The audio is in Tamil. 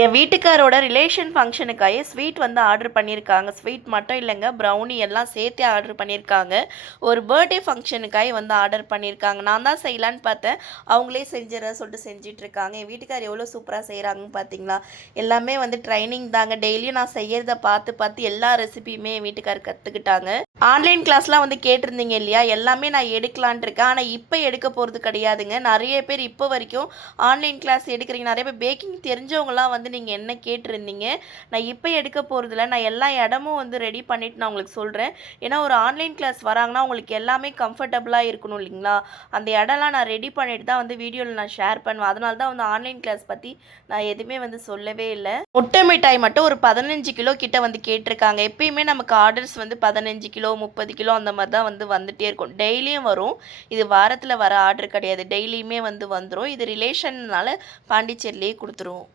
என் வீட்டுக்காரோட ரிலேஷன் ஃபங்க்ஷனுக்காக ஸ்வீட் வந்து ஆர்டர் பண்ணியிருக்காங்க. ஸ்வீட் மட்டும் இல்லைங்க, ப்ரௌனி எல்லாம் சேர்த்தே ஆர்டர் பண்ணியிருக்காங்க. ஒரு பர்த்டே ஃபங்க்ஷனுக்காக வந்து ஆர்டர் பண்ணியிருக்காங்க. நான் தான் செய்யலான்னு பார்த்தேன். அவங்களே செஞ்சுறேன் சொல்லிட்டு செஞ்சிட்ருக்காங்க. என் வீட்டுக்கார் எவ்வளோ சூப்பராக செய்கிறாங்கன்னு பார்த்தீங்களா? எல்லாமே வந்து ட்ரைனிங் தாங்க. டெய்லியும் நான் செய்கிறத பார்த்து பார்த்து எல்லா ரெசிபியுமே என் வீட்டுக்கார் கற்றுக்கிட்டாங்க. ஆன்லைன் கிளாஸ்லாம் வந்து கேட்டிருந்தீங்க இல்லையா? எல்லாமே நான் எடுக்கலான்ட்டு இருக்கேன். ஆனால் இப்போ எடுக்க போகிறது கிடையாதுங்க. நிறைய பேர் இப்போ வரைக்கும் ஆன்லைன் கிளாஸ் எடுக்கிறீங்க. நிறைய பேர் பேக்கிங் தெரிஞ்சவங்கலாம் வந்து நீங்கள் என்ன கேட்டிருந்தீங்க. நான் இப்போ எடுக்க போகிறதில்ல. நான் எல்லா இடமும் வந்து ரெடி பண்ணிவிட்டு நான் உங்களுக்கு சொல்கிறேன். ஏன்னா ஒரு ஆன்லைன் கிளாஸ் வராங்கன்னா உங்களுக்கு எல்லாமே கம்ஃபர்டபுளாக இருக்கணும் இல்லைங்களா? அந்த இடம்லாம் நான் ரெடி பண்ணிட்டு தான் வந்து வீடியோவில் நான் ஷேர் பண்ணுவேன். அதனால தான் வந்து ஆன்லைன் கிளாஸ் பற்றி நான் எதுவுமே வந்து சொல்லவே இல்லை. முட்டை மிட்டாய் மட்டும் ஒரு 15 கிலோ கிட்ட வந்து கேட்டிருக்காங்க. எப்பயுமே நமக்கு ஆர்டர்ஸ் வந்து 15 கிலோ 30 கிலோ அந்த மாதிரி தான் வந்து வந்துட்டே இருக்கும். டெய்லியும் வரும். இது வாரத்தில் வர ஆர்டர் கிடையாது. டெய்லியுமே வந்து வந்துடும். இது ரிலேஷன்னால பாண்டிச்சேரியிலேயே கொடுத்துருவோம்.